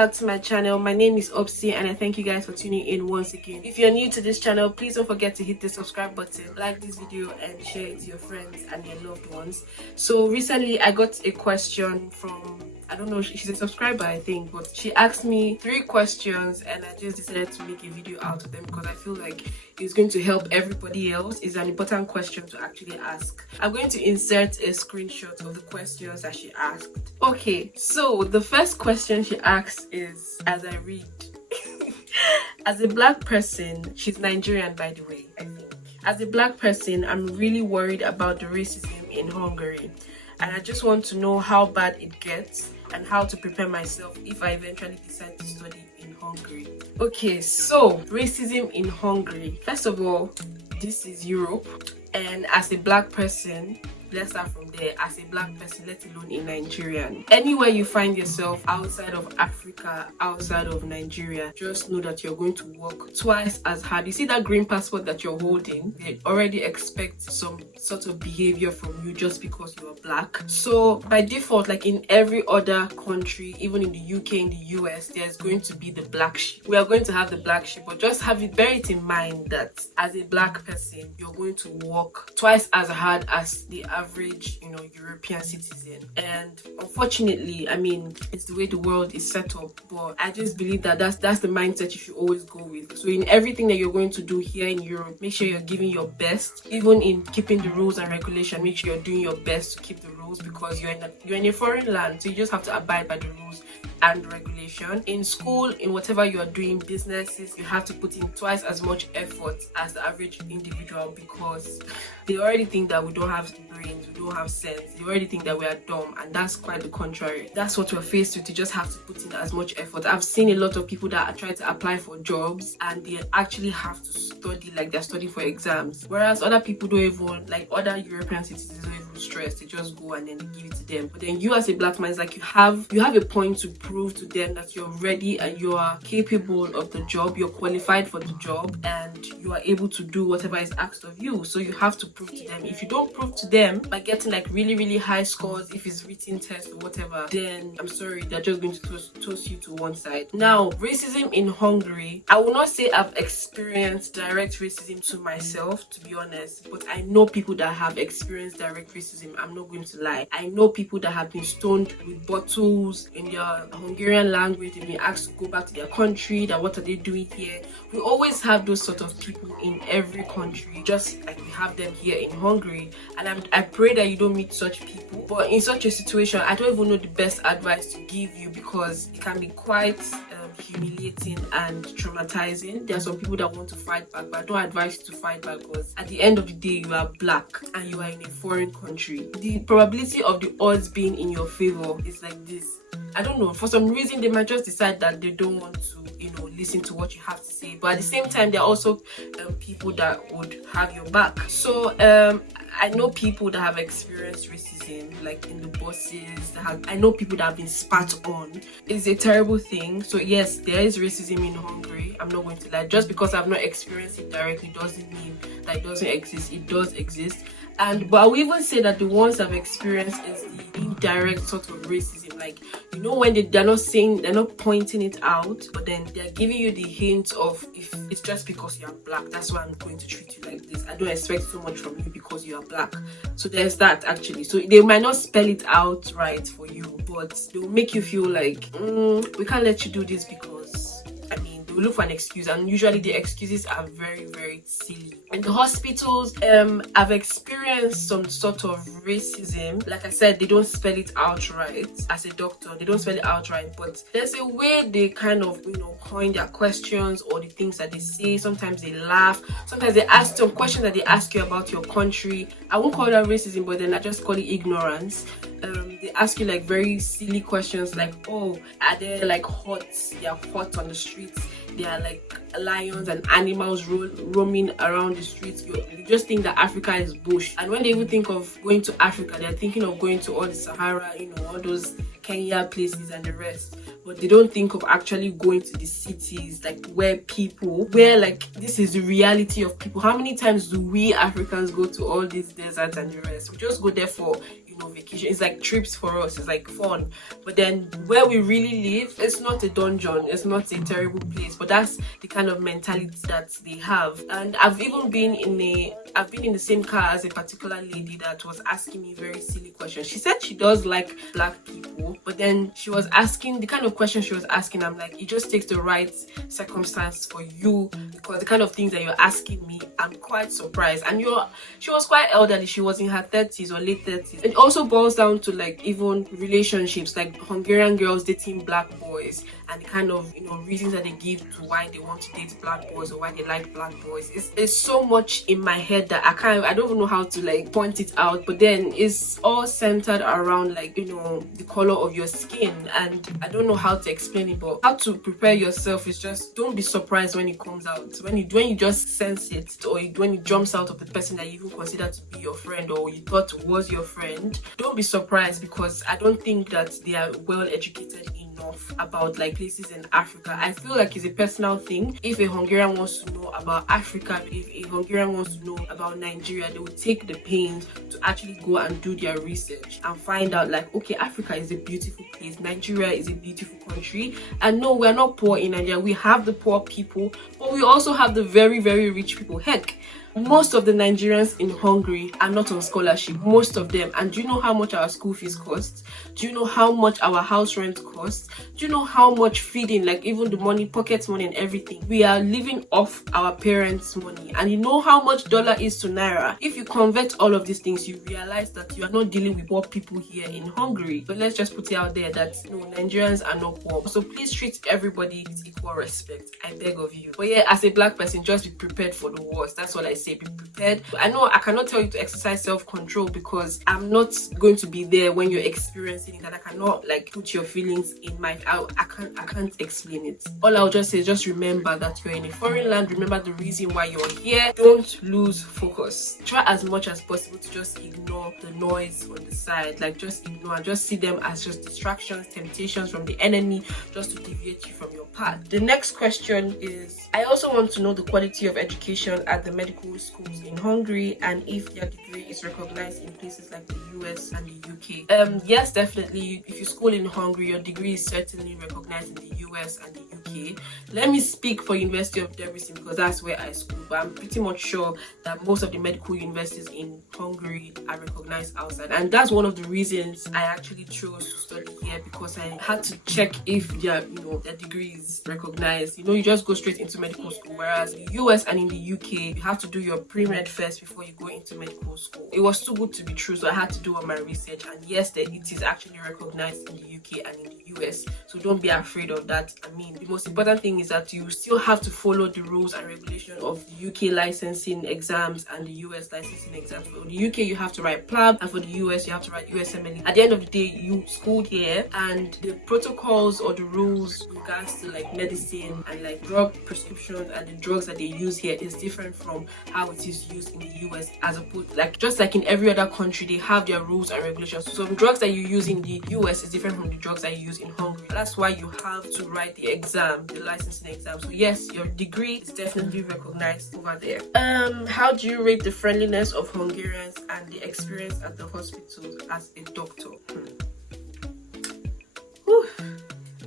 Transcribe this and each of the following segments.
back to my channel. My name is OBSY and I thank you guys for tuning in once again. If you're new to this channel, please don't forget to hit the subscribe button, like this video and share it to your friends and your loved ones. So recently I got a question from, I don't know, she's a subscriber I think, but she asked me 3 questions and I just decided to make a video out of them because I feel like it's going to help everybody else. It's an important question to actually ask. I'm going to insert a screenshot of the questions that she asked. Okay, so the first question she asked is, as I read, as a black person, she's Nigerian by the way, I think. As a black person, I'm really worried about the racism in Hungary. And I just want to know how bad it gets and how to prepare myself if I eventually decide to study in Hungary. Okay, so racism in Hungary. First of all, this is Europe, and as a black person, let's start from there. As a black person, let alone a Nigerian, anywhere you find yourself outside of Africa, outside of Nigeria, just know that you're going to work twice as hard. You see that green passport that you're holding? They already expect some sort of behavior from you just because you're black. So by default, like in every other country, even in the UK, in the US, there's going to be the black sheep. We are going to have the black sheep, but just bear it in mind that as a black person, you're going to work twice as hard as the average, European citizen. And unfortunately, I mean, it's the way the world is set up, but I just believe that that's the mindset you should always go with. So in everything that you're going to do here in Europe, make sure you're giving your best. Even in keeping the rules and regulation, make sure you're doing your best to keep the rules, because you're in a foreign land, so you just have to abide by the rules and regulation. In school, in whatever you are doing, businesses, you have to put in twice as much effort as the average individual, because they already think that we don't have brains, we don't have sense. They already think that we are dumb, and that's quite the contrary. That's what we're faced with. You just have to put in as much effort. I've seen a lot of people that are trying to apply for jobs and they actually have to study like they're studying for exams, whereas other people don't even, like other European citizens, don't even stress. They just go and then they give it to them. But then you as a black man, it's like you have a point to prove to them that you're ready and you are capable of the job, you're qualified for the job, and you are able to do whatever is asked of you. So you have to prove to them. If you don't prove to them by getting like really high scores, if it's written test or whatever, then I'm sorry, they're just going to toss you to one side. Now, racism in Hungary, I will not say I've experienced direct racism to myself, to be honest, but I know people that have experienced direct racism. I'm not going to lie. I know people that have been stoned with bottles in their Hungarian language. They've been asked to go back to their country, that what are they doing here? We always have those sort of people in every country, just like we have them here in Hungary. And I pray that you don't meet such people. But in such a situation, I don't even know the best advice to give you, because it can be quite humiliating and traumatizing. There are some people that want to fight back, but I don't advise you to fight back, because at the end of the day, you are black and you are in a foreign country. The probability of the odds being in your favor is like this. I don't know, for some reason they might just decide that they don't want to listen to what you have to say, but at the same time there are also people that would have your back. So I know people that have experienced racism, like in the buses. I know people that have been spat on. It's a terrible thing. So yes, there is racism in Hungary. I'm not going to lie. Just because I've not experienced it directly doesn't mean that it doesn't exist. It does exist. But I will even say that the ones I've experienced is the indirect sort of racism. Like, when they're not saying, they're not pointing it out, but then they're giving you the hint of, if it's just because you're black, that's why I'm going to treat you like this. I don't expect so much from you because you are black. So there's that actually. So they might not spell it out right for you, but they'll make you feel like, we can't let you do this because, we look for an excuse, and usually the excuses are very silly. In the hospitals, I've experienced some sort of racism. Like I said, they don't spell it out right. As a doctor, they don't spell it out right, but there's a way they kind of coin their questions or the things that they say. Sometimes they laugh, sometimes they ask some questions that they ask you about your country. I won't call that racism, but then I just call it ignorance. They ask you like very silly questions, like, oh, are there like huts? They are huts on the streets. They are like lions and animals roaming around the streets. You just think that Africa is bush. And when they even think of going to Africa, they're thinking of going to all the Sahara, all those Kenya places and the rest. But they don't think of actually going to the cities, like where like this is the reality of people. How many times do we Africans go to all these deserts and the rest? We just go there for vacation. It's like trips for us. It's like fun. But then where we really live, it's not a dungeon. It's not a terrible place. But that's the kind of mentality that they have. And I've even been in the same car as a particular lady that was asking me very silly questions. She said she does like black people, but then she was asking the kind of questions she was asking. I'm like, it just takes the right circumstance for you, because the kind of things that you're asking me, I'm quite surprised. And she was quite elderly. She was in her 30s or late 30s. It also boils down to like even relationships, like Hungarian girls dating black boys, and the kind of reasons that they give to why they want to date black boys or why they like black boys. It's so much in my head that I don't even know how to like point it out. But then it's all centered around like the color of your skin, and I don't know how to explain it, but how to prepare yourself is just don't be surprised when it comes out, when you just sense it, or when it jumps out of the person that you even consider to be your friend or you thought was your friend. Don't be surprised, because I don't think that they are well educated enough about like places in Africa. I feel like it's a personal thing. If a Hungarian wants to know about Africa, if a Hungarian wants to know about Nigeria, they will take the pains to actually go and do their research and find out like, okay, Africa is a beautiful place, Nigeria is a beautiful country. And no, we're not poor in Nigeria. We have the poor people, but we also have the very, very rich people. Heck, most of the Nigerians in Hungary are not on scholarship, most of them. And do you know how much our school fees cost? Do you know how much our house rent costs? Do you know how much feeding, like even the money, pocket money and everything? We are living off our parents' money. And you know how much dollar is to naira? If you convert all of these things, you realize that you are not dealing with poor people here in Hungary. But let's just put it out there that no, Nigerians are not poor. So please treat everybody with equal respect, I beg of you. But yeah, as a black person, just be prepared for the worst. That's all I say. Be prepared. I know I cannot tell you to exercise self-control, because I'm not going to be there when you're experiencing it, and I cannot like put your feelings in my I can't explain it. All I'll just say is just remember that you're in a foreign land. Remember the reason why you're here. Don't lose focus. Try as much as possible to just ignore the noise on the side. Like just ignore and just see them as just distractions, temptations from the enemy, just to deviate you from your path. The next question is, I also want to know the quality of education at the medical schools in Hungary, and if their degree is recognized in places like the US and the UK. Yes, definitely. If you school in Hungary, your degree is certainly recognized in the US and the UK. Let me speak for University of Debrecen, because that's where I school, but I'm pretty much sure that most of the medical universities in Hungary are recognized outside, and that's one of the reasons I actually chose to study here, because I had to check if their degree is recognized. You just go straight into medical school, whereas in the US and in the UK you have to do your pre-med first before you go into medical school. It was too good to be true, so I had to do all my research, and yes, that it is actually recognized in the UK and in the US. So don't be afraid of that. I mean, the most important thing is that you still have to follow the rules and regulations of the UK licensing exams and the US licensing exams. For the UK you have to write PLAB, and for the US you have to write USMLE. At the end of the day, you schooled here, and the protocols or the rules in regards to like medicine and like drug prescriptions and the drugs that they use here is different from how it is used in the US, as opposed just like in every other country, they have their rules and regulations. So some drugs that you use in the US is different from the drugs that you use in Hungary. That's why you have to write the exam, the licensing exam. So yes, your degree is definitely recognized over there. How do you rate the friendliness of Hungarians and the experience at the hospital as a doctor?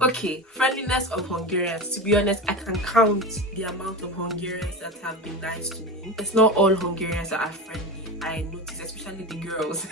Okay, friendliness of Hungarians. To be honest, I can count the amount of Hungarians that have been nice to me. It's not all Hungarians that are friendly. I notice, especially the girls.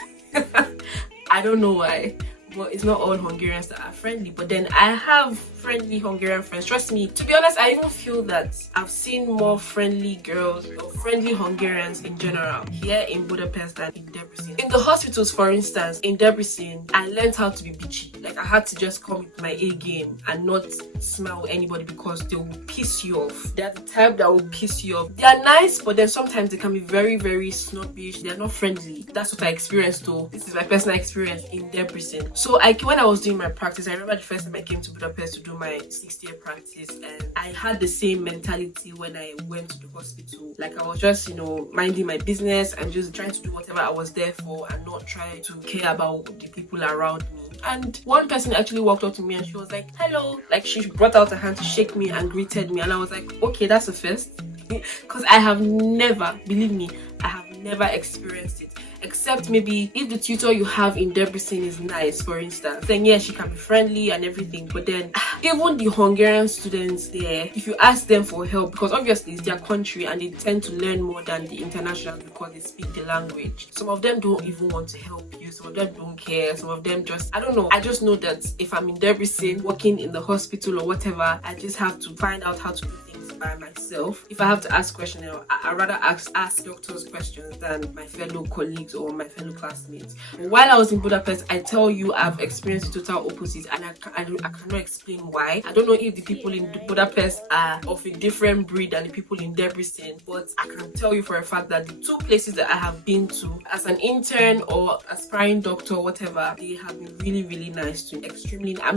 I don't know why, but it's not all Hungarians that are friendly. But then I have friendly Hungarian friends. Trust me, to be honest, I even feel that I've seen more friendly girls or friendly Hungarians in general here in Budapest than in Debrecen. In the hospitals, for instance, in Debrecen, I learned how to be bitchy. Like I had to just come with my A game and not smile at anybody, because they will piss you off. They're the type that will piss you off. They are nice, but then sometimes they can be very, very snobbish. They're not friendly. That's what I experienced though. This is my personal experience in Debrecen. So when I was doing my practice, I remember the first time I came to Budapest to do my 6th-year practice, and I had the same mentality when I went to the hospital. Like I was just minding my business and just trying to do whatever I was there for, and not trying to care about the people around me. And one person actually walked up to me and she was like, hello. Like she brought out her hand to shake me and greeted me, and I was like, okay, that's a first. Because I have never, believe me, I have never experienced it. except maybe if the tutor you have in Debrecen is nice, for instance, then yeah, she can be friendly and everything. But then even the Hungarian students there, if you ask them for help, because obviously it's their country and they tend to learn more than the internationals because they speak the language, some of them don't even want to help you, some of them don't care, some of them just, I don't know. I just know that if I'm in Debrecen working in the hospital or whatever, I just have to find out how to do things by myself. If I have to ask questions, I rather ask doctors questions than my fellow colleagues or my fellow classmates. While I was in Budapest, I tell you, I've experienced the total opposite, and I cannot explain why. I don't know if the people in Budapest are of a different breed than the people in Debrecen, but I can tell you for a fact that the two places that I have been to as an intern or aspiring doctor or whatever, they have been really, really nice to me. Extremely. I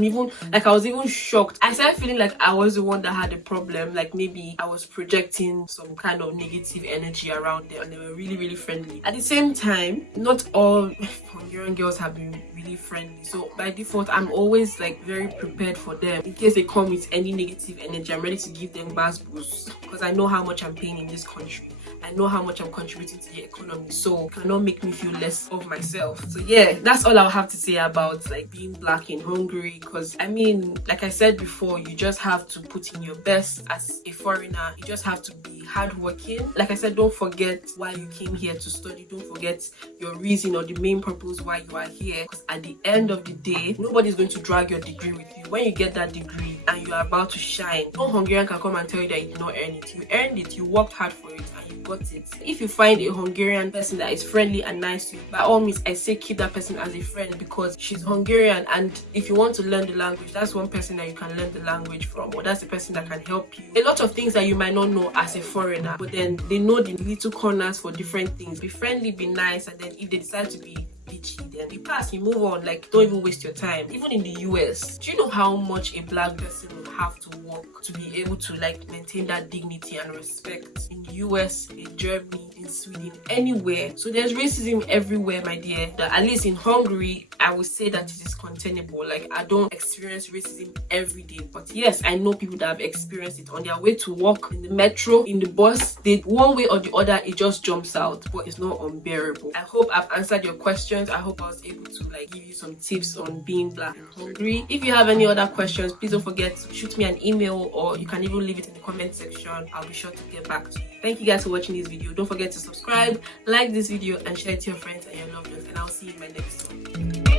was even shocked. I started feeling like I was the one that had a problem, like maybe I was projecting some kind of negative energy around them, and they were really, really friendly. At the same time, not all Hungarian girls have been really friendly, so by default I'm always like very prepared for them in case they come with any negative energy. I'm ready to give them buzz boost because I know how much I'm paying in this country. I know how much I'm contributing to the economy, so it cannot make me feel less of myself. So yeah, that's all I'll have to say about like being black in Hungary, because I mean, like I said before, you just have to put in your best as a foreigner. You just have to be hardworking. Like I said, don't forget why you came here to study. Don't forget your reason or the main purpose why you are here, because at the end of the day, nobody's going to drag your degree with you. When you get that degree and you are about to shine, no Hungarian can come and tell you that you did not earn it. You earned it, you worked hard for it, and you got it. If you find a Hungarian person that is friendly and nice to you, by all means, I say keep that person as a friend because she's Hungarian, and if you want to learn the language, that's one person that you can learn the language from, or that's the person that can help you. A lot of things that you might not know as a foreigner, but then they know the little corners for different things. Be friendly, be nice, and then if they decide to be bitchy, then you pass, you move on. Like, don't even waste your time. Even in the US, do you know how much a black person will have to work to be able to like maintain that dignity and respect? In the US, in Germany, in Sweden, anywhere. So there's racism everywhere, my dear. That at least in Hungary, I would say that it is containable. Like, I don't experience racism every day, but yes, I know people that have experienced it on their way to work, in the metro, in the bus. They one way or the other, it just jumps out, but it's not unbearable. I hope I've answered your questions. I hope I was able to like give you some tips on being black in Hungary. If you have any other questions, please don't forget to shoot me an email, or you can even leave it in the comment section. I'll be sure to get back to you. Thank you guys for watching this video. Don't forget to subscribe, like this video, and share it to your friends and your loved ones, and I'll see you in my next one.